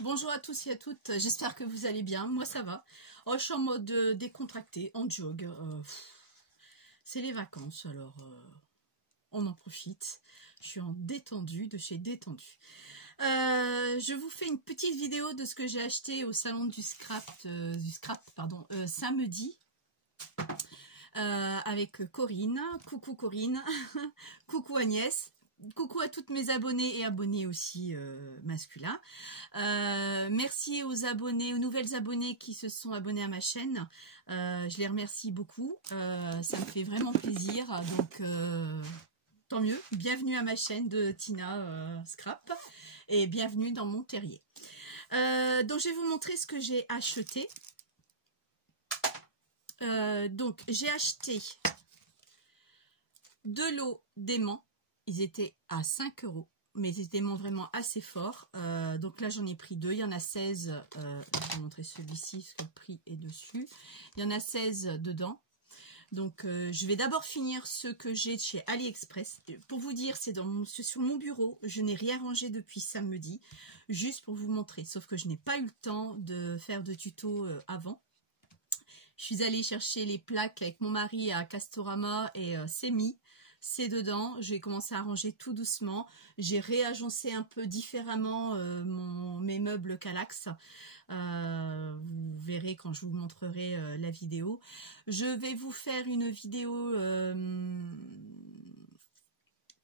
Bonjour à tous et à toutes, j'espère que vous allez bien, moi ça va. Oh, je suis en mode décontracté, en jog. C'est les vacances, alors on en profite. Je suis en détendu de chez détendu. Je vous fais une petite vidéo de ce que j'ai acheté au salon du scrap, samedi. Avec Corinne. Coucou Corinne, coucou Agnès. Coucou à toutes mes abonnés et abonnés aussi masculins. Merci aux abonnés, aux nouvelles abonnées qui se sont abonnés à ma chaîne. Je les remercie beaucoup. Ça me fait vraiment plaisir. Donc tant mieux. Bienvenue à ma chaîne de Tina Scrap et bienvenue dans mon terrier. Donc je vais vous montrer ce que j'ai acheté. Donc j'ai acheté de l'eau d'aimant. Ils étaient à 5 €, mais des aimants vraiment assez forts. Donc là, j'en ai pris 2. Il y en a 16. Je vais vous montrer celui-ci, parce que le prix est dessus. Il y en a 16 dedans. Donc, je vais d'abord finir ceux que j'ai chez AliExpress. Pour vous dire, c'est sur mon bureau. Je n'ai rien rangé depuis samedi, juste pour vous montrer. Sauf que je n'ai pas eu le temps de faire de tuto avant. Je suis allée chercher les plaques avec mon mari à Castorama et c'est mis. C'est dedans, j'ai commencé à ranger tout doucement. J'ai réagencé un peu différemment mes meubles Kallax. Vous verrez quand je vous montrerai la vidéo. Je vais vous faire une vidéo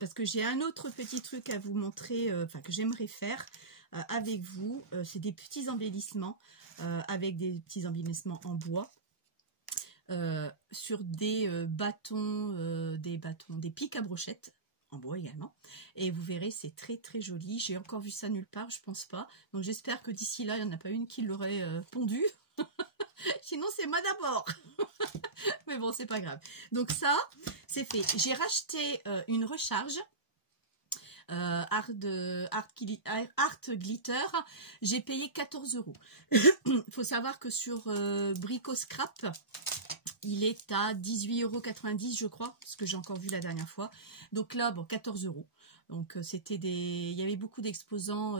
parce que j'ai un autre petit truc à vous montrer, que j'aimerais faire avec vous. C'est des petits embellissements avec des petits embellissements en bois. Sur des bâtons, des pics à brochettes en bois également, et vous verrez, c'est très très joli. J'ai encore vu ça nulle part, je pense pas, donc j'espère que d'ici là il n'y en a pas une qui l'aurait pondu. Sinon c'est moi d'abord. Mais bon, c'est pas grave. Donc ça c'est fait. J'ai racheté une recharge Art Glitter. J'ai payé 14 €. Il faut savoir que sur Brico Scrap, il est à 18,90 € je crois, ce que j'ai encore vu la dernière fois. Donc là, bon, 14 €. Donc il y avait beaucoup d'exposants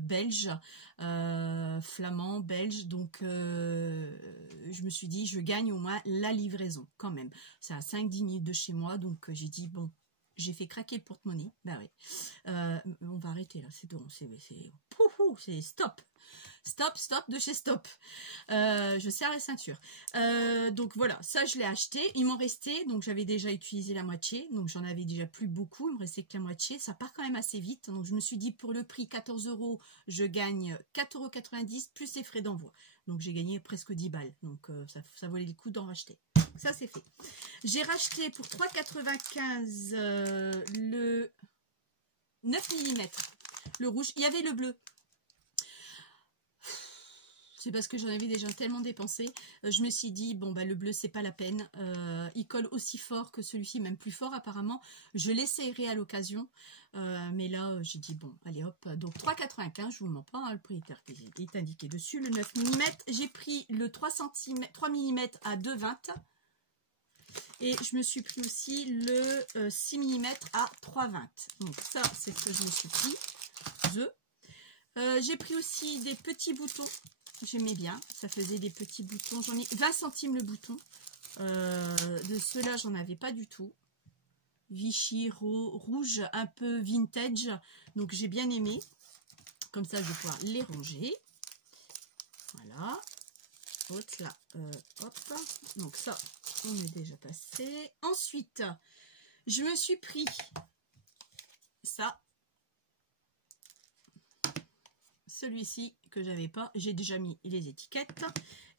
belges, flamands, belges. Donc je me suis dit, je gagne au moins la livraison quand même. C'est à 5-10 minutes de chez moi, donc j'ai dit bon. J'ai fait craquer le porte-monnaie. Bah oui. On va arrêter là. C'est stop. Stop de chez Stop. Je serre la ceinture. Donc voilà, ça je l'ai acheté. Il m'en restait, donc j'avais déjà utilisé la moitié. Donc j'en avais déjà plus beaucoup. Il me restait que la moitié. Ça part quand même assez vite. Donc je me suis dit, pour le prix 14 €, je gagne 4,90 € plus les frais d'envoi. Donc j'ai gagné presque 10 balles. Donc ça valait le coup d'en racheter. Ça c'est fait. J'ai racheté pour 3,95 € le 9 mm, le rouge. Il y avait le bleu. C'est parce que j'en avais déjà tellement dépensé. Je me suis dit, bon, bah, le bleu, c'est pas la peine. Il colle aussi fort que celui-ci, même plus fort apparemment. Je l'essayerai à l'occasion. Mais là, j'ai dit, bon, allez hop. Donc 3,95 €, je vous mens pas, hein, le prix est indiqué dessus. Le 9 mm. J'ai pris le 3 mm à 2,20 €. Et je me suis pris aussi le 6 mm à 3,20 €. Donc ça, c'est ce que je me suis pris. J'ai pris aussi des petits boutons. J'aimais bien, ça faisait des petits boutons. J'en ai 20 centimes le bouton. De ceux-là, j'en avais pas du tout. Vichy rouge, un peu vintage. Donc j'ai bien aimé. Comme ça, je vais pouvoir les ranger. Voilà. Hop là. Hop. Donc ça, on est déjà passé. Ensuite, je me suis pris ça. Celui-ci que j'avais pas, j'ai déjà mis les étiquettes,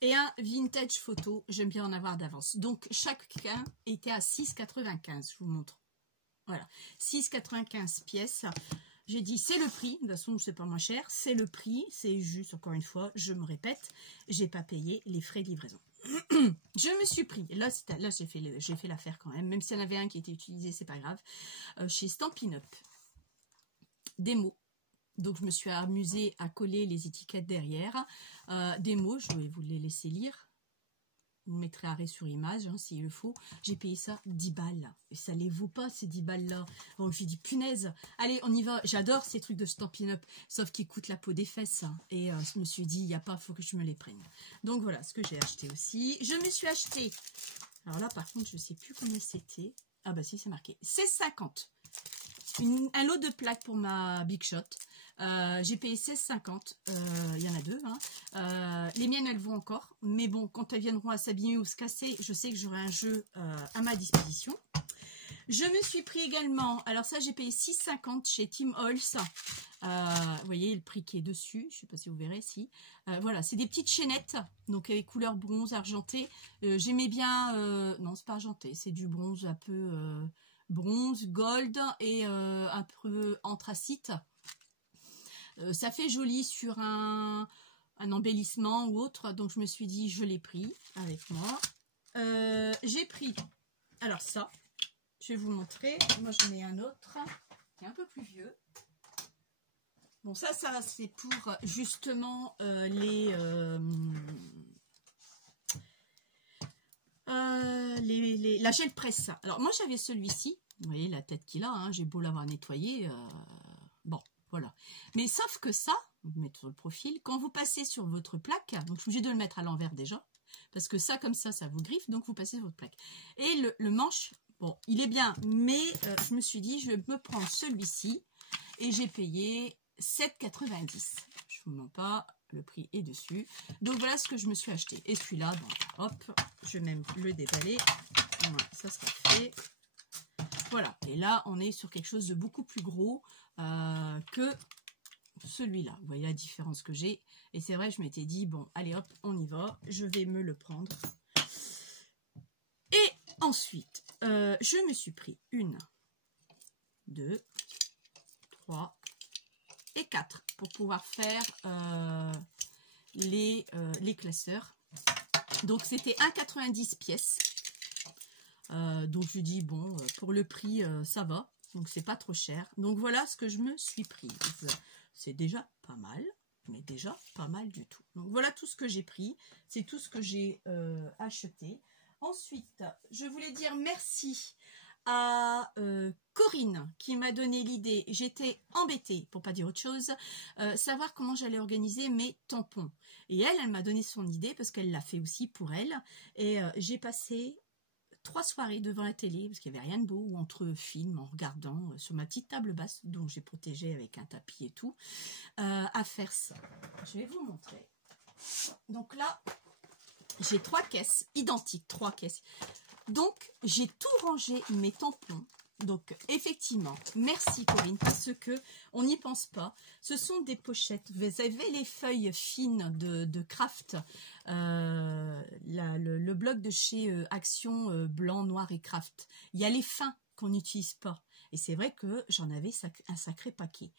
et un vintage photo, j'aime bien en avoir d'avance. Donc chacun était à 6,95 €, je vous montre. Voilà, 6,95 pièces. J'ai dit c'est le prix, de toute façon c'est pas moins cher, c'est le prix, c'est juste, encore une fois, je me répète, j'ai pas payé les frais de livraison. Je me suis pris, là j'ai fait l'affaire quand même s'il y en avait un qui était utilisé, c'est pas grave, chez Stampin' Up, des mots. Donc je me suis amusée à coller les étiquettes derrière. Des mots, je vais vous les laisser lire. vous mettrez arrêt sur image hein, s'il le faut. J'ai payé ça 10 balles. Et ça les vaut pas ces 10 balles-là. Donc j'ai dit punaise, allez on y va. J'adore ces trucs de Stampin' Up, sauf qu'ils coûtent la peau des fesses. Hein. Et je me suis dit, il n'y a pas, faut que je me les prenne. Donc voilà ce que j'ai acheté aussi. Je me suis acheté, alors là par contre je sais plus combien c'était. Ah bah si c'est marqué, c'est 50. Un lot de plaques pour ma Big Shot. J'ai payé 16,50. Il y en a deux. Hein. Les miennes, elles vont encore. Mais bon, quand elles viendront à s'abîmer ou se casser, je sais que j'aurai un jeu à ma disposition. Je me suis pris également, alors ça j'ai payé 6,50 chez Tim Holtz. Vous voyez le prix qui est dessus, je ne sais pas si vous verrez, si. Voilà, c'est des petites chaînettes, donc avec couleur bronze argenté. J'aimais bien, non c'est pas argenté, c'est du bronze un peu bronze, gold et un peu anthracite. Ça fait joli sur un embellissement ou autre, donc je me suis dit je l'ai pris avec moi. J'ai pris, alors ça, je vais vous montrer, moi j'en ai un autre qui est un peu plus vieux. Bon ça c'est pour justement la gel presse. Alors moi j'avais celui-ci, vous voyez la tête qu'il a, hein, j'ai beau l'avoir nettoyé, bon voilà. Mais sauf que ça, vous mettez sur le profil, quand vous passez sur votre plaque, donc je suis obligée de le mettre à l'envers déjà, parce que ça comme ça vous griffe, donc vous passez sur votre plaque. Et le manche, bon il est bien, mais je me suis dit je vais me prendre celui-ci, et j'ai payé 7,90. Je vous mens pas, le prix est dessus. Donc voilà ce que je me suis acheté. Et celui-là, bon, hop, je vais même le déballer. Voilà, ça sera fait. Voilà, et là on est sur quelque chose de beaucoup plus gros que celui-là. Vous voyez la différence que j'ai. Et c'est vrai, je m'étais dit, bon, allez hop, on y va. Je vais me le prendre. Et ensuite, je me suis pris 1, 2, 3 et 4 pour pouvoir faire les classeurs. Donc c'était 1,90 pièces. Donc je dis bon, pour le prix ça va, donc c'est pas trop cher. Donc voilà ce que je me suis prise. C'est déjà pas mal, mais déjà pas mal du tout. Donc voilà tout ce que j'ai pris, c'est tout ce que j'ai acheté. Ensuite, je voulais dire merci à Corinne qui m'a donné l'idée. J'étais embêtée, pour pas dire autre chose, savoir comment j'allais organiser mes tampons. Et elle m'a donné son idée parce qu'elle l'a fait aussi pour elle. Et j'ai passé 3 soirées devant la télé, parce qu'il n'y avait rien de beau, ou entre films, en regardant sur ma petite table basse, dont j'ai protégé avec un tapis et tout, à faire ça. Je vais vous montrer. Donc là, j'ai 3 caisses identiques, 3 caisses. Donc, j'ai tout rangé, mes tampons. Donc, effectivement, merci Corinne, parce que on n'y pense pas. Ce sont des pochettes. Vous avez les feuilles fines de Craft, le bloc de chez Action blanc, noir et Craft. Il y a les fins qu'on n'utilise pas. Et c'est vrai que j'en avais un sacré paquet.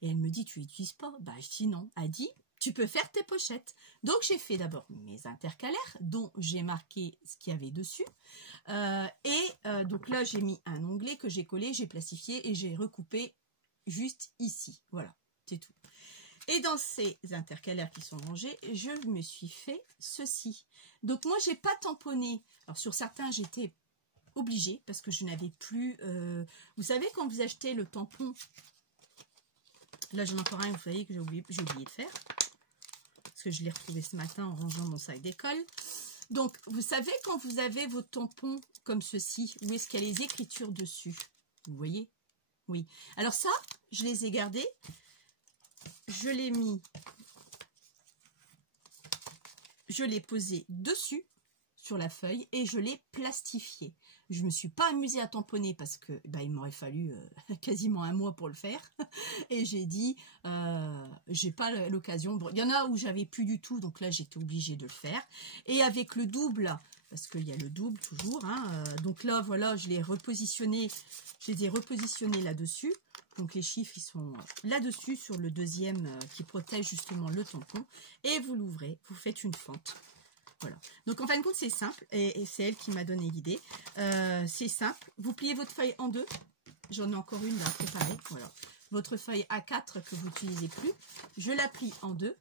Et elle me dit, tu n'utilises pas? Bah, je dis non. Elle dit, tu peux faire tes pochettes. Donc, j'ai fait d'abord mes intercalaires, dont j'ai marqué ce qu'il y avait dessus. Donc là, j'ai mis un onglet que j'ai collé, j'ai plastifié et j'ai recoupé juste ici. Voilà, c'est tout. Et dans ces intercalaires qui sont rangés, je me suis fait ceci. Donc moi, j'ai pas tamponné. Alors sur certains, j'étais obligée parce que je n'avais plus... Vous savez, quand vous achetez le tampon, là j'en ai encore un, vous voyez que j'ai oublié de faire. Parce que je l'ai retrouvé ce matin en rangeant mon sac d'école. Donc, vous savez, quand vous avez vos tampons comme ceci, où est-ce qu'il y a les écritures dessus? Vous voyez? Oui. Alors ça, je les ai gardés. Je l'ai mis, je l'ai posé dessus, sur la feuille, et je l'ai plastifié. Je ne me suis pas amusée à tamponner parce que il m'aurait fallu quasiment un mois pour le faire. Et j'ai dit, j'ai pas l'occasion. Bon, il y en a où j'avais plus du tout, donc là j'étais obligée de le faire. Et avec le double, parce qu'il y a le double toujours, hein, donc là voilà, je les ai repositionnés là-dessus. Donc les chiffres ils sont là-dessus sur le deuxième qui protège justement le tampon. Et vous l'ouvrez, vous faites une fente. Voilà. Donc en fin de compte c'est simple et c'est elle qui m'a donné l'idée. C'est simple, vous pliez votre feuille en deux. J'en ai encore une là préparée. Voilà. Votre feuille A4 que vous n'utilisez plus, je la plie en deux.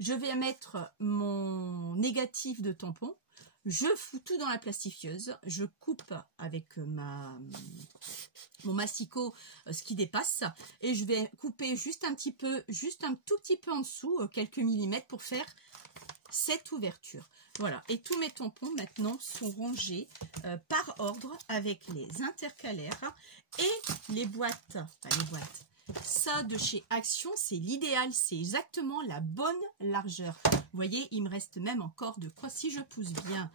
Je vais mettre mon négatif de tampon. je fous tout dans la plastifieuse, je coupe avec mon masticot ce qui dépasse et je vais couper juste un tout petit peu en dessous, quelques millimètres pour faire cette ouverture. Voilà, et tous mes tampons maintenant sont rangés par ordre avec les intercalaires et les boîtes. Ça de chez Action, c'est l'idéal, c'est exactement la bonne largeur. Vous voyez, il me reste même encore de quoi, si je pousse bien,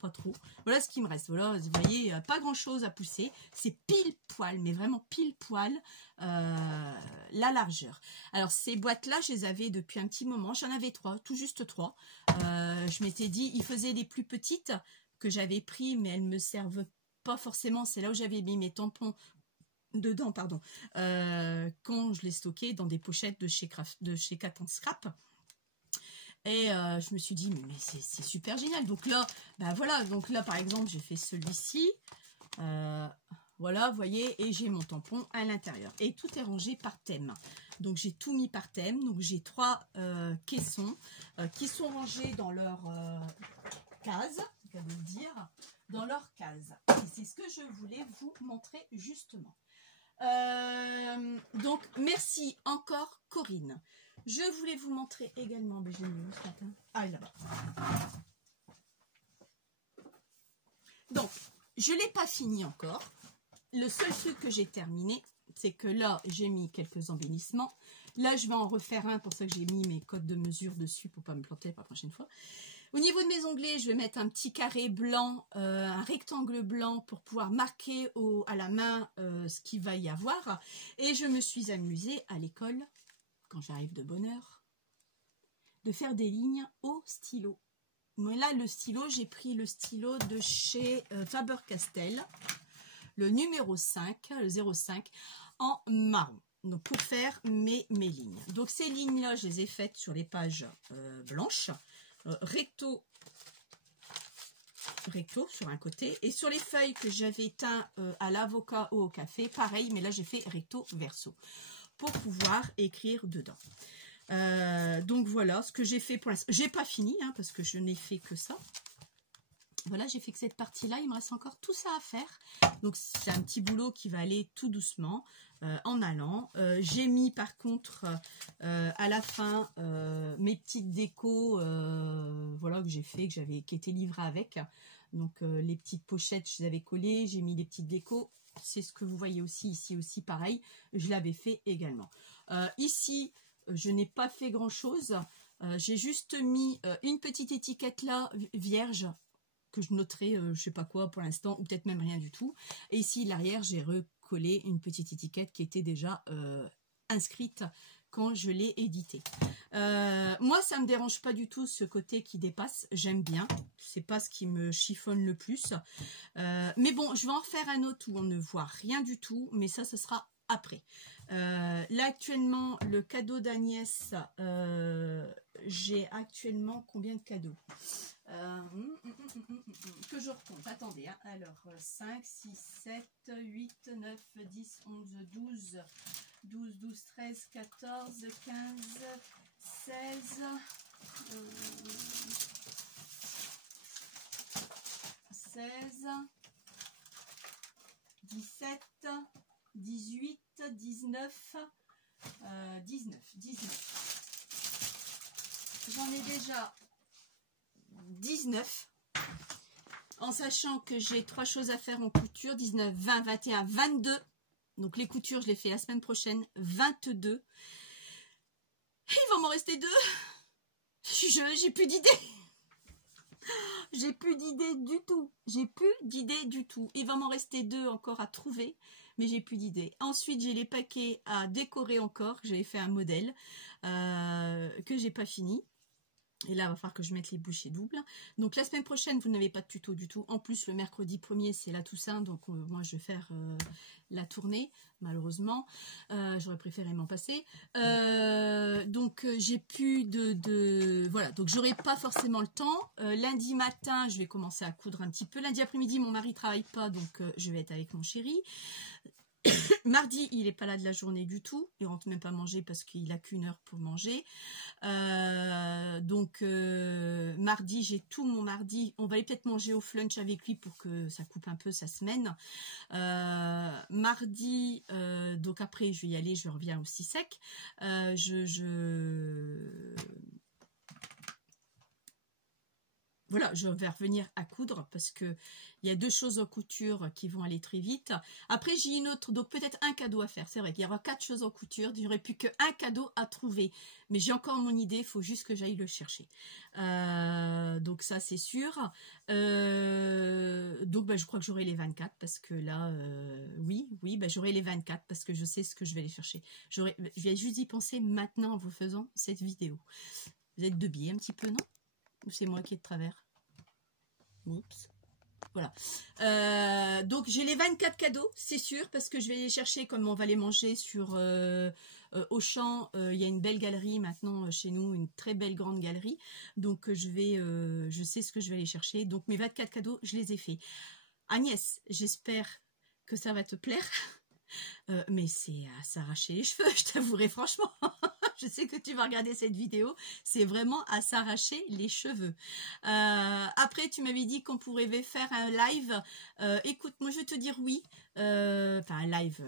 pas trop. Voilà ce qui me reste. Voilà, vous voyez, pas grand chose à pousser. C'est pile poil, mais vraiment pile poil la largeur. Alors ces boîtes-là, je les avais depuis un petit moment. J'en avais 3, tout juste 3. Je m'étais dit, il faisait les plus petites que j'avais pris, mais elles me servent pas forcément. C'est là où j'avais mis mes tampons dedans, pardon, quand je les stockais dans des pochettes de chez Cat & Scrap. Et je me suis dit, mais c'est super génial. Donc là, ben voilà, donc là par exemple, j'ai fait celui-ci. Voilà, vous voyez, et j'ai mon tampon à l'intérieur. Et tout est rangé par thème. Donc j'ai tout mis par thème. Donc j'ai 3 caissons qui sont rangés dans leur case, on va dire, dans leur case. Et c'est ce que je voulais vous montrer justement. Donc merci encore Corinne. Je voulais vous montrer également, j'ai mis où ce matin? Ah, là-bas. Donc je l'ai pas fini encore. Le seul truc que j'ai terminé, c'est que là j'ai mis quelques embellissements. Là je vais en refaire un, pour ça que j'ai mis mes codes de mesure dessus pour pas me planter pour la prochaine fois. Au niveau de mes onglets, je vais mettre un petit carré blanc, un rectangle blanc pour pouvoir marquer à la main ce qu'il va y avoir. Et je me suis amusée à l'école, quand j'arrive de bonne heure, de faire des lignes au stylo. Mais là, le stylo, j'ai pris le stylo de chez Faber-Castell, le numéro 5, le 05, en marron. Donc pour faire mes lignes. Donc ces lignes-là, je les ai faites sur les pages blanches. Recto sur un côté, et sur les feuilles que j'avais teint à l'avocat ou au café, pareil, mais là j'ai fait recto verso pour pouvoir écrire dedans. Donc voilà ce que j'ai fait pour l'instant. J'ai pas fini parce que je n'ai fait que ça. Voilà, j'ai fait que cette partie-là, il me reste encore tout ça à faire. Donc c'est un petit boulot qui va aller tout doucement en allant. J'ai mis par contre à la fin mes petites décos, voilà, que j'ai fait, qui étaient livrées avec. Donc les petites pochettes, je les avais collées, j'ai mis les petites décos. C'est ce que vous voyez aussi ici aussi, pareil. Je l'avais fait également. Ici, je n'ai pas fait grand-chose. J'ai juste mis une petite étiquette là, vierge, que je noterai, je sais pas quoi pour l'instant, ou peut-être même rien du tout. Et ici, l'arrière, j'ai recollé une petite étiquette qui était déjà inscrite quand je l'ai édité. Moi, ça me dérange pas du tout ce côté qui dépasse, j'aime bien. C'est pas ce qui me chiffonne le plus. Mais bon, je vais en refaire un autre où on ne voit rien du tout, mais ça sera après. Là, actuellement, le cadeau d'Agnès, j'ai actuellement combien de cadeaux que je recompte, attendez, alors 5, 6, 7, 8, 9, 10, 11, 12, 13, 14, 15, 16, 16, 17, 18, 19, 19. J'en ai déjà 19, en sachant que j'ai 3 choses à faire en couture, 19, 20, 21, 22. Donc les coutures, je les fais la semaine prochaine, 22. Il va m'en rester 2. J'ai plus d'idées. J'ai plus d'idées du tout. J'ai plus d'idées du tout. Il va m'en rester 2 encore à trouver, mais j'ai plus d'idées. Ensuite, j'ai les paquets à décorer encore. J'avais fait un modèle que j'ai pas fini. Et là, il va falloir que je mette les bouchées doubles. Donc, la semaine prochaine, vous n'avez pas de tuto du tout. En plus, le mercredi 1er, c'est la Toussaint. Donc, moi, je vais faire la tournée, malheureusement. J'aurais préféré m'en passer. Donc, j'ai plus voilà. Donc, j'aurai pas forcément le temps. Lundi matin, je vais commencer à coudre un petit peu. Lundi après-midi, mon mari travaille pas. Donc, je vais être avec mon chéri. Mardi, il n'est pas là de la journée du tout. Il rentre même pas manger parce qu'il n'a qu'une heure pour manger. Donc, mardi, j'ai tout mon mardi. On va aller peut-être manger au flunch avec lui pour que ça coupe un peu sa semaine. Mardi, donc après, je vais y aller, je reviens aussi sec. Voilà, je vais revenir à coudre parce que il y a 2 choses en couture qui vont aller très vite. Après, j'ai une autre, donc peut-être un cadeau à faire. C'est vrai qu'il y aura 4 choses en couture. Il n'y aurait plus qu'un cadeau à trouver. Mais j'ai encore mon idée, il faut juste que j'aille le chercher. Donc ça, c'est sûr. Donc je crois que j'aurai les 24 parce que là, oui, j'aurai les 24 parce que je sais ce que je vais aller chercher. Je vais juste y penser maintenant en vous faisant cette vidéo. Vous êtes de biais un petit peu, non? Ou c'est moi qui est de travers? Oups. Voilà. Donc j'ai les 24 cadeaux, c'est sûr, parce que je vais les chercher comme on va les manger sur Auchan. Il y a une belle galerie maintenant chez nous, une très belle grande galerie. Donc je sais ce que je vais aller chercher. Donc mes 24 cadeaux, je les ai faits. Agnès, j'espère que ça va te plaire. Mais c'est à s'arracher les cheveux, je t'avouerai franchement. Je sais que tu vas regarder cette vidéo, c'est vraiment à s'arracher les cheveux. Après, tu m'avais dit qu'on pourrait faire un live. Écoute, moi je vais te dire oui. Enfin, un live,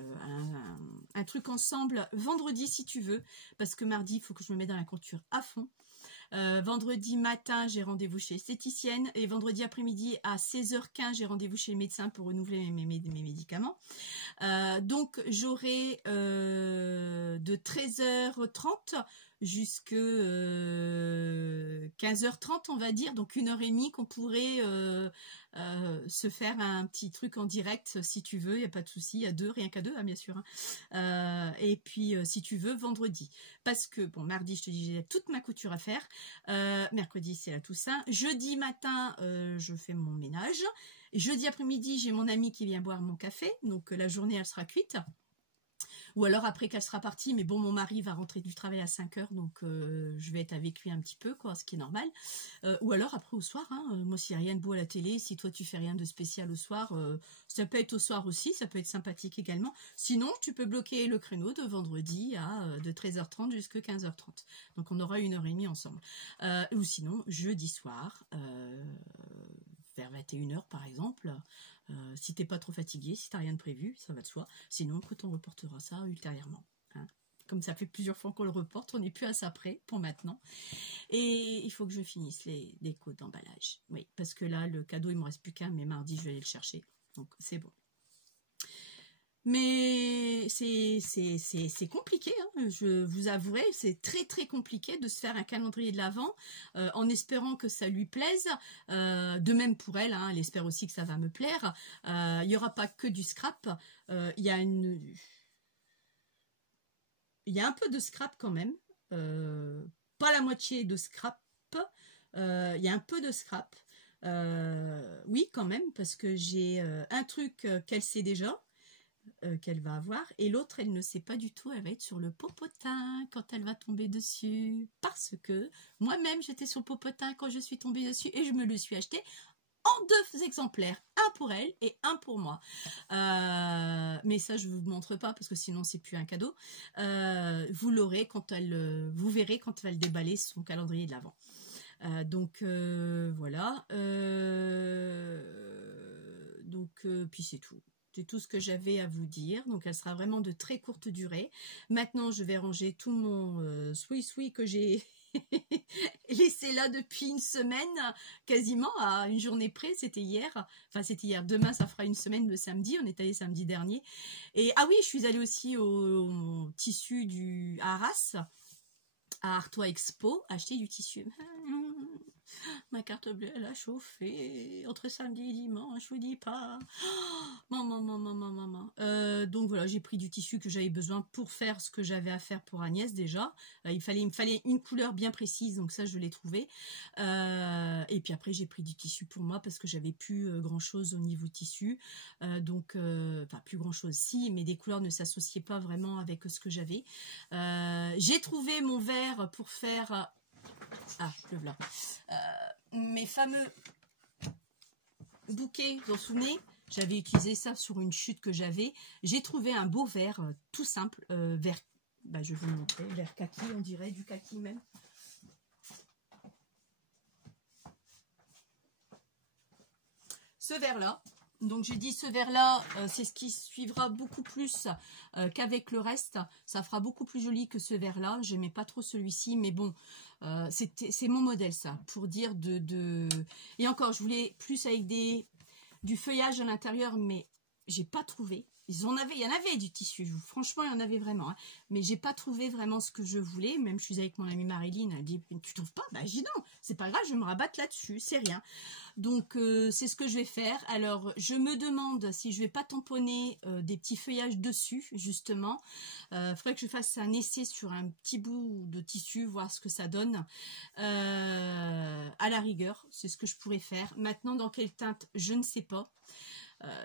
un truc ensemble vendredi si tu veux. Parce que mardi, il faut que je me mette dans la couture à fond. Vendredi matin, j'ai rendez-vous chez l'esthéticienne et vendredi après-midi à 16h15, j'ai rendez-vous chez le médecin pour renouveler mes médicaments. Donc, j'aurai de 13h30 jusqu'à 15h30, on va dire, donc 1h30 qu'on pourrait se faire un petit truc en direct si tu veux, il n'y a pas de souci, à 2, rien qu'à 2, hein, bien sûr. Hein. Et puis, si tu veux, vendredi. Parce que, bon, mardi, je te dis, j'ai toute ma couture à faire. Mercredi, c'est la Toussaint. Jeudi matin, je fais mon ménage. Jeudi après-midi, j'ai mon ami qui vient boire mon café. Donc, la journée, elle sera cuite. Ou alors après qu'elle sera partie, mais bon, mon mari va rentrer du travail à 5h, donc je vais être avec lui un petit peu, quoi, ce qui est normal. Ou alors après au soir, hein, moi s'il n'y a rien de beau à la télé, si toi tu fais rien de spécial au soir, ça peut être au soir aussi, ça peut être sympathique également. Sinon, tu peux bloquer le créneau de vendredi de 13h30 jusqu'à 15h30. Donc on aura 1h30 ensemble. Ou sinon, jeudi soir, vers 21h par exemple. Si t'es pas trop fatigué, si t'as rien de prévu, ça va de soi. Sinon, écoute, on reportera ça ultérieurement. Hein. Comme ça fait plusieurs fois qu'on le reporte, on n'est plus à ça près pour maintenant. Et il faut que je finisse les décos d'emballage. Oui, parce que là, le cadeau, il me reste plus qu'un, mais mardi, je vais aller le chercher. Donc, c'est bon. Mais c'est compliqué, hein. Je vous avouerai, c'est très très compliqué de se faire un calendrier de l'Avent en espérant que ça lui plaise. De même pour elle, hein, elle espère aussi que ça va me plaire. Il n'y aura pas que du scrap. Il y a un peu de scrap quand même. Pas la moitié de scrap. Il y a un peu de scrap. Oui, quand même, parce que j'ai un truc qu'elle sait déjà. Qu'elle va avoir, et l'autre elle ne sait pas du tout, elle va être sur le popotin quand elle va tomber dessus, parce que moi-même j'étais sur le popotin quand je suis tombée dessus et je me le suis acheté en 2 exemplaires, un pour elle et un pour moi. Mais ça je vous montre pas parce que sinon c'est plus un cadeau. Vous l'aurez vous verrez quand elle va le déballer son calendrier de l'Avent. Donc voilà. Puis c'est tout. C'est tout ce que j'avais à vous dire. Donc, elle sera vraiment de très courte durée. Maintenant, je vais ranger tout mon soui-soui que j'ai laissé là depuis une semaine, quasiment à une journée près. C'était hier. Enfin, c'était hier. Demain, ça fera une semaine le samedi. On est allé samedi dernier. Et ah oui, je suis allée aussi au tissu à Arras, à Artois Expo, acheter du tissu. Ma carte bleue, elle a chauffé entre samedi et dimanche, je vous dis pas. Maman. Donc voilà, j'ai pris du tissu que j'avais besoin pour faire ce que j'avais à faire pour Agnès déjà. Il me fallait une couleur bien précise, donc ça je l'ai trouvé. Et puis après j'ai pris du tissu pour moi parce que j'avais plus grand chose au niveau tissu. Enfin plus grand chose si, mais des couleurs ne s'associaient pas vraiment avec ce que j'avais. J'ai trouvé mon vert pour faire... Ah, le voilà. Mes fameux bouquets, vous vous souvenez? J'avais utilisé ça sur une chute que j'avais. J'ai trouvé un beau vert tout simple, vert, bah, je vais vous le montrer, vert kaki, on dirait du kaki même. Ce vert là. Donc j'ai dit ce vert là, c'est ce qui suivra beaucoup plus qu'avec le reste. Ça fera beaucoup plus joli que ce vert là. J'aimais pas trop celui-ci, mais bon, c'est mon modèle ça. Pour dire Et encore, je voulais plus avec du feuillage à l'intérieur, mais j'ai pas trouvé. Il y en avait du tissu, franchement il y en avait vraiment, hein. Mais j'ai pas trouvé vraiment ce que je voulais. Même je suis avec mon amie Marilyn, elle dit tu trouves pas? Bah j'ai dit non, c'est pas grave, je vais me rabattre là-dessus, c'est rien. Donc c'est ce que je vais faire. Alors je me demande si je vais pas tamponner des petits feuillages dessus justement. Faudrait que je fasse un essai sur un petit bout de tissu, voir ce que ça donne. À la rigueur, c'est ce que je pourrais faire. Maintenant dans quelle teinte, je ne sais pas.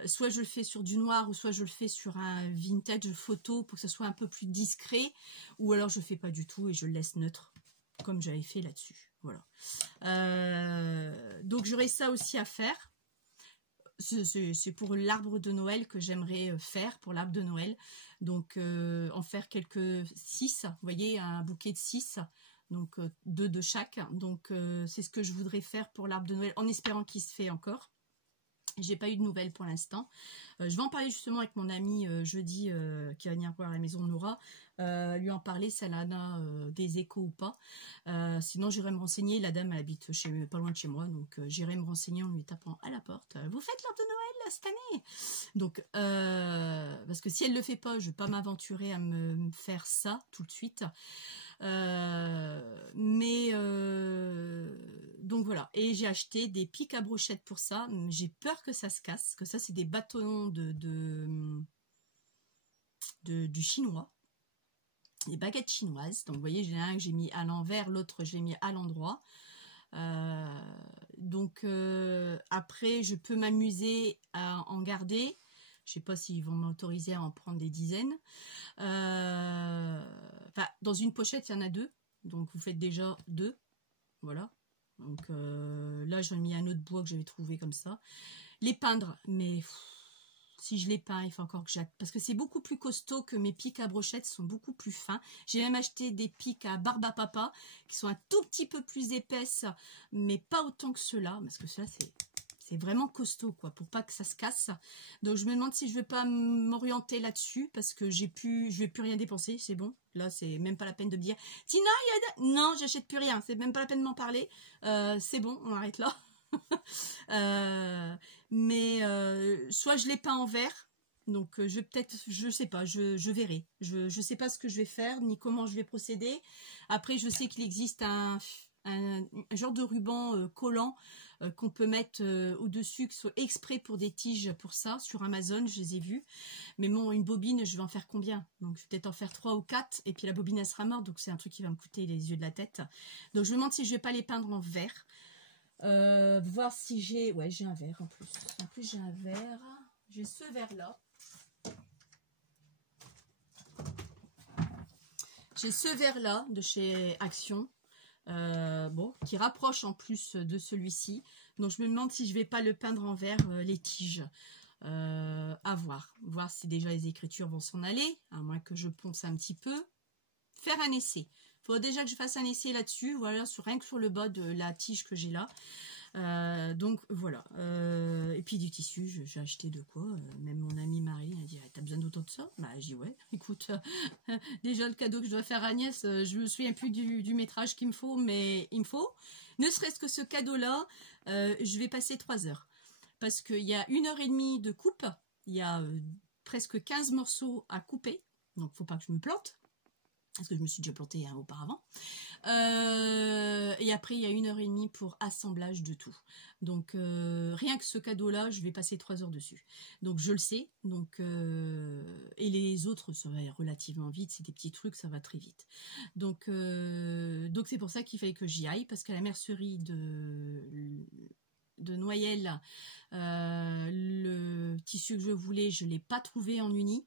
Soit je le fais sur du noir ou soit je le fais sur un vintage photo pour que ça soit un peu plus discret, ou alors je fais pas du tout et je le laisse neutre comme j'avais fait là-dessus. Voilà. Donc j'aurai ça aussi à faire. C'est pour l'arbre de Noël que j'aimerais faire pour l'arbre de Noël. Donc en faire quelques 6, vous voyez, un bouquet de 6. Donc 2 de chaque. Donc c'est ce que je voudrais faire pour l'arbre de Noël en espérant qu'il se fait encore. J'ai pas eu de nouvelles pour l'instant. Je vais en parler justement avec mon amie jeudi qui va venir voir à la maison de Nora. Lui en parler si elle en a des échos ou pas. Sinon j'irai me renseigner. La dame elle habite pas loin de chez moi. Donc j'irai me renseigner en lui tapant à la porte. Vous faites l'arbre de Noël là, cette année? Donc parce que si elle le fait pas, je vais pas m'aventurer à me faire ça tout de suite. Donc voilà, et j'ai acheté des pics à brochettes pour ça. J'ai peur que ça se casse, que ça c'est des bâtons du chinois, des baguettes chinoises. Donc vous voyez, j'ai un que j'ai mis à l'envers, l'autre je l'ai mis à l'endroit. Après je peux m'amuser à en garder. Je sais pas s'ils vont m'autoriser à en prendre des dizaines. Enfin, dans une pochette, il y en a 2. Donc, vous faites déjà 2. Voilà. Donc, là, j'en ai mis un autre bois que j'avais trouvé comme ça. Les peindre. Mais si je les peins, il faut encore que j'attende. Parce que c'est beaucoup plus costaud que mes pics à brochettes. Sont beaucoup plus fins. J'ai même acheté des pics à barbe à papa qui sont un tout petit peu plus épaisses. Mais pas autant que ceux-là. Parce que ceux-là, c'est vraiment costaud, quoi, pour pas que ça se casse. Donc je me demande si je vais pas m'orienter là-dessus parce que je vais plus rien dépenser, c'est bon. Là, c'est même pas la peine de me dire Tina, non, j'achète plus rien, c'est même pas la peine de m'en parler. C'est bon, on arrête là. Soit je les peins en vert. Donc je sais pas, je verrai. Je sais pas ce que je vais faire ni comment je vais procéder. Après, je sais qu'il existe un genre de ruban collant qu'on peut mettre au-dessus, qui soit exprès pour des tiges pour ça, sur Amazon, je les ai vus. Mais bon, une bobine, je vais en faire combien? Donc je vais peut-être en faire 3 ou 4, et puis la bobine elle sera morte, donc c'est un truc qui va me coûter les yeux de la tête. Donc je me demande si je vais pas les peindre en vert. Voir si j'ai... Ouais, j'ai un vert en plus. En plus j'ai un vert. J'ai ce vert là. J'ai ce vert là de chez Action. Qui rapproche en plus de celui-ci. Donc je me demande si je vais pas le peindre en vert, les tiges. À voir si déjà les écritures vont s'en aller, à moins que je ponce un petit peu. Faire un essai. Il faut déjà que je fasse un essai là-dessus, voilà, rien que sur le bas de la tige que j'ai là. Donc voilà. Et puis du tissu, j'ai acheté de quoi. Même mon amie Marie a dit t'as besoin d'autant de ça? Bah j'ai dit ouais. Écoute, déjà le cadeau que je dois faire à Agnès, je me souviens plus du métrage qu'il me faut, mais il me faut. Ne serait-ce que ce cadeau-là, je vais passer 3 heures. Parce qu'il y a 1h30 de coupe, il y a presque 15 morceaux à couper. Donc faut pas que je me plante. Parce que je me suis déjà plantée auparavant. Et après, il y a 1h30 pour assemblage de tout. Donc, rien que ce cadeau-là, je vais passer 3 heures dessus. Donc, je le sais. Donc, et les autres, ça va relativement vite. C'est des petits trucs, ça va très vite. Donc c'est pour ça qu'il fallait que j'y aille. Parce qu'à la mercerie de Noyelles, le tissu que je voulais, je ne l'ai pas trouvé en uni.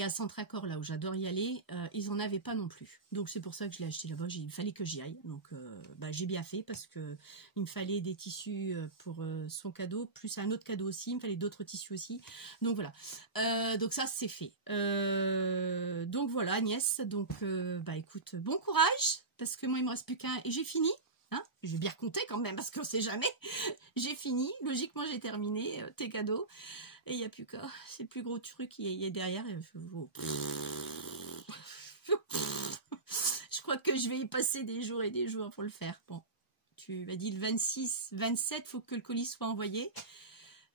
Et à Centracor, là où j'adore y aller, ils en avaient pas non plus. Donc c'est pour ça que je l'ai acheté là-bas. Il fallait que j'y aille. Donc j'ai bien fait parce que il me fallait des tissus pour son cadeau, plus un autre cadeau aussi. Il me fallait d'autres tissus aussi. Donc voilà. Donc ça c'est fait. Donc voilà Agnès. Donc écoute, bon courage parce que moi il me reste plus qu'un et j'ai fini. Hein, je vais bien compter quand même parce qu'on sait jamais. J'ai fini, logiquement j'ai terminé tes cadeaux et il n'y a plus qu'à, c'est le plus gros truc qu'il y a derrière. Je crois que je vais y passer des jours et des jours pour le faire. Bon, tu m'as dit le 26, 27, faut que le colis soit envoyé.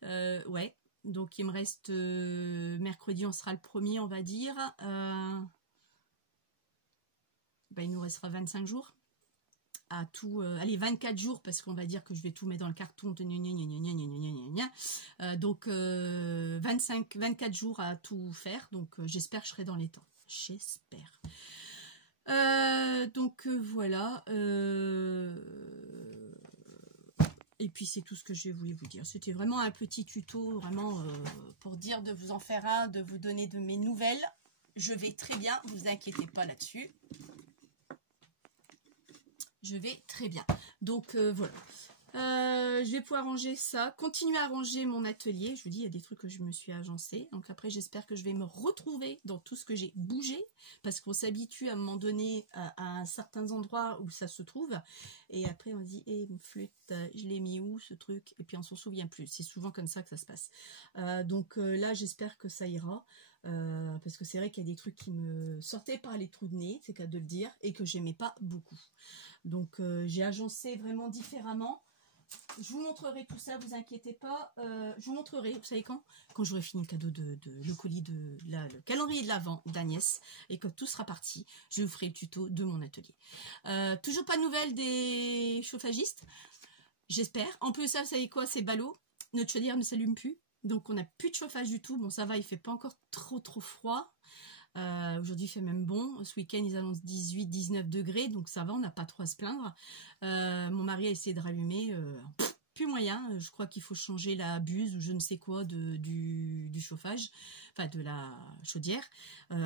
Ouais, donc il me reste mercredi, on sera le premier, on va dire. Il nous restera 25 jours. À tout, allez 24 jours parce qu'on va dire que je vais tout mettre dans le carton donc 24 jours à tout faire donc j'espère que je serai dans les temps, j'espère. Donc voilà et puis c'est tout ce que je voulais vous dire. C'était vraiment un petit tuto vraiment pour dire de vous en faire un, de vous donner de mes nouvelles. Je vais très bien, vous inquiétez pas là-dessus. Je vais très bien. Donc voilà. Je vais pouvoir ranger ça. Continuer à ranger mon atelier. Je vous dis, il y a des trucs que je me suis agencée. Donc après, j'espère que je vais me retrouver dans tout ce que j'ai bougé. Parce qu'on s'habitue à un moment donné à certains endroits où ça se trouve. Et après, on se dit, une flûte, je l'ai mis où ce truc? Et puis on s'en souvient plus. C'est souvent comme ça que ça se passe. Donc là, j'espère que ça ira. Parce que c'est vrai qu'il y a des trucs qui me sortaient par les trous de nez, c'est qu'à de le dire, et que j'aimais pas beaucoup. Donc j'ai agencé vraiment différemment. Je vous montrerai tout ça, vous inquiétez pas. Je vous montrerai, vous savez quand j'aurai fini le cadeau le colis le calendrier de l'Avent d'Agnès et que tout sera parti, je vous ferai le tuto de mon atelier. Toujours pas de nouvelles des chauffagistes, j'espère. En plus ça, vous savez quoi, c'est ballot. Notre chaudière ne s'allume plus, donc on n'a plus de chauffage du tout. Bon ça va, il fait pas encore trop froid. Aujourd'hui il fait même bon, ce week-end ils annoncent 18-19 degrés, donc ça va, on n'a pas trop à se plaindre. Mon mari a essayé de rallumer, plus moyen, je crois qu'il faut changer la buse ou je ne sais quoi du chauffage, enfin de la chaudière.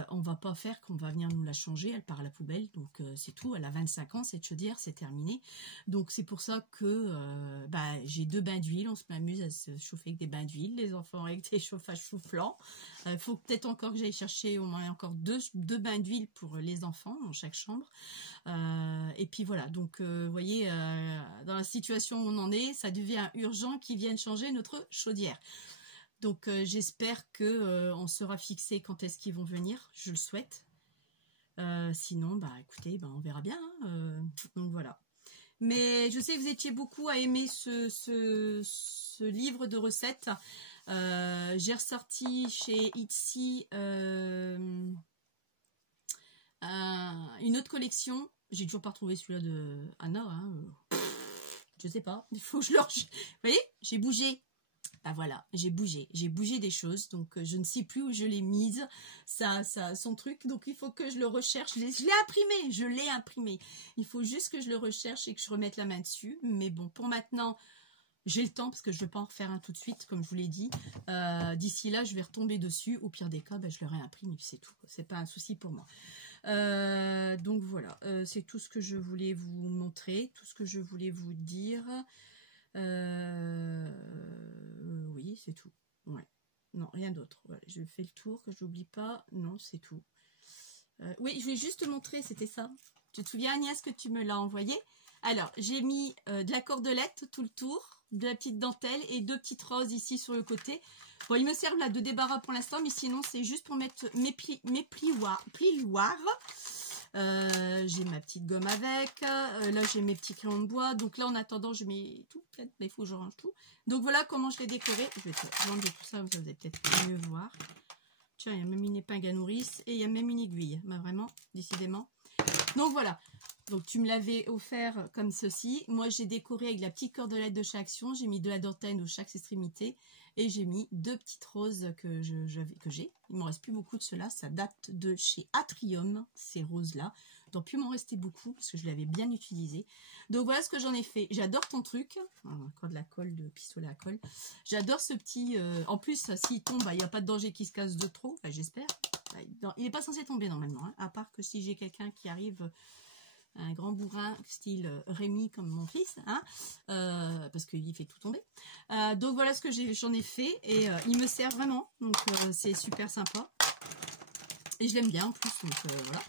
On va pas faire qu'on va venir nous la changer, elle part à la poubelle, donc c'est tout, elle a 25 ans cette chaudière, c'est terminé. Donc c'est pour ça que j'ai 2 bains d'huile, on se m'amuse à se chauffer avec des bains d'huile, les enfants avec des chauffages soufflants. Il faut peut-être encore que j'aille chercher au moins encore deux bains d'huile pour les enfants dans chaque chambre. Et puis voilà, donc vous voyez, dans la situation où on en est, ça devient urgent qu'ils viennent changer notre chaudière. Donc j'espère que on sera fixé quand est-ce qu'ils vont venir, je le souhaite. Sinon, écoutez, on verra bien. Donc voilà. Mais je sais que vous étiez beaucoup à aimer ce livre de recettes. J'ai ressorti chez Etsy une autre collection. J'ai toujours pas retrouvé celui-là de Anna. Je sais pas. Il faut que je le... Vous voyez, j'ai bougé. Voilà, j'ai bougé des choses, donc je ne sais plus où je l'ai mise, ça son truc, donc il faut que je le recherche. Je l'ai imprimé. Il faut juste que je le recherche et que je remette la main dessus. Mais bon, pour maintenant, j'ai le temps parce que je ne vais pas en refaire un tout de suite, comme je vous l'ai dit. D'ici là, je vais retomber dessus. Au pire des cas, je le réimprime et puis c'est tout. C'est pas un souci pour moi. Donc voilà, c'est tout ce que je voulais vous montrer, tout ce que je voulais vous dire. Oui, c'est tout. Ouais. Non, rien d'autre. Voilà, je fais le tour, que je n'oublie pas. Non, c'est tout. Oui, je voulais juste te montrer, c'était ça. Tu te souviens, Agnès, que tu me l'as envoyé? Alors, j'ai mis de la cordelette tout le tour, de la petite dentelle et 2 petites roses ici sur le côté. Bon, ils me servent là de débarras pour l'instant, mais sinon, c'est juste pour mettre mes plioirs. J'ai ma petite gomme avec, là j'ai mes petits crayons de bois, donc là en attendant je mets tout, il faut que je range tout. Donc voilà comment je l'ai décoré. Je vais ranger tout ça, vous allez peut-être mieux voir. Tiens, il y a même une épingle à nourrice et il y a même une aiguille, vraiment, décidément. Donc voilà, donc tu me l'avais offert comme ceci. Moi j'ai décoré avec la petite cordelette de chaque action, j'ai mis de la dentelle de chaque extrémité et j'ai mis 2 petites roses que j'ai. Il m'en reste plus beaucoup de cela, ça date de chez Atrium, ces roses-là. Il ne doit plus m'en rester beaucoup parce que je l'avais bien utilisé. Donc voilà ce que j'en ai fait. J'adore ton truc. Encore de la colle, de pistolet à colle. J'adore ce petit... en plus, s'il tombe, il n'y a pas de danger qu'il se casse de trop. Enfin, j'espère. Il n'est pas censé tomber normalement, hein, à part que si j'ai quelqu'un qui arrive, un grand bourrin style Rémi comme mon fils, hein, parce qu'il fait tout tomber. Donc voilà ce que j'en ai fait et il me sert vraiment, donc c'est super sympa. Et je l'aime bien en plus, donc voilà.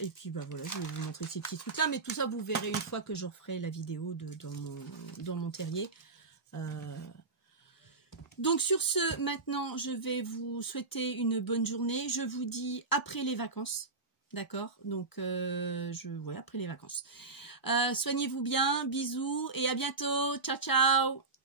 Et puis bah voilà, je vais vous montrer ces petits trucs là, mais tout ça vous verrez une fois que je referai la vidéo dans mon terrier. Donc sur ce, maintenant je vais vous souhaiter une bonne journée. Je vous dis après les vacances, d'accord? Donc ouais, après les vacances. Soignez-vous bien, bisous et à bientôt. Ciao ciao.